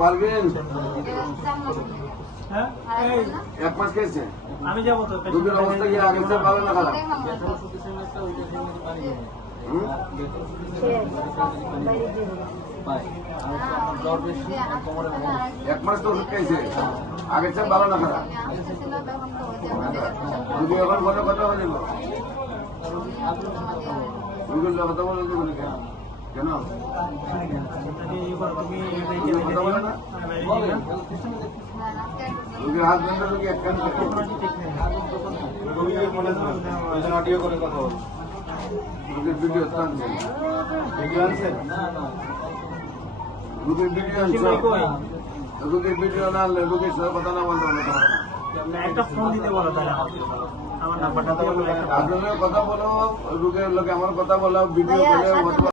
পারবেন এক মাস খেয়েছে আমি যাবো তো রোগীর অবস্থা কি আগের চেয়ে ভালো না খারাপ? এক মাস তো ওষুধ খাইছে আগের চেয়ে ভালো না খারাপ? রোগী এখন কোনো কথা বলিল রোগীর কথা বলে দেবো কেন কেন কথা বলে না? রোগীর হাত ধরে রোগী এক কান রোগীর ভিডিও টানছেন রোগীর ভিডিও রোগীর ভিডিও না আনলে রোগীর সাথে কথা না বলতে হবে একটা ফোন দিতে বলো তাহলে আমার নাম্বারটা কথা বলো রোগের লোকে আমার কথা বলো ভিডিও করে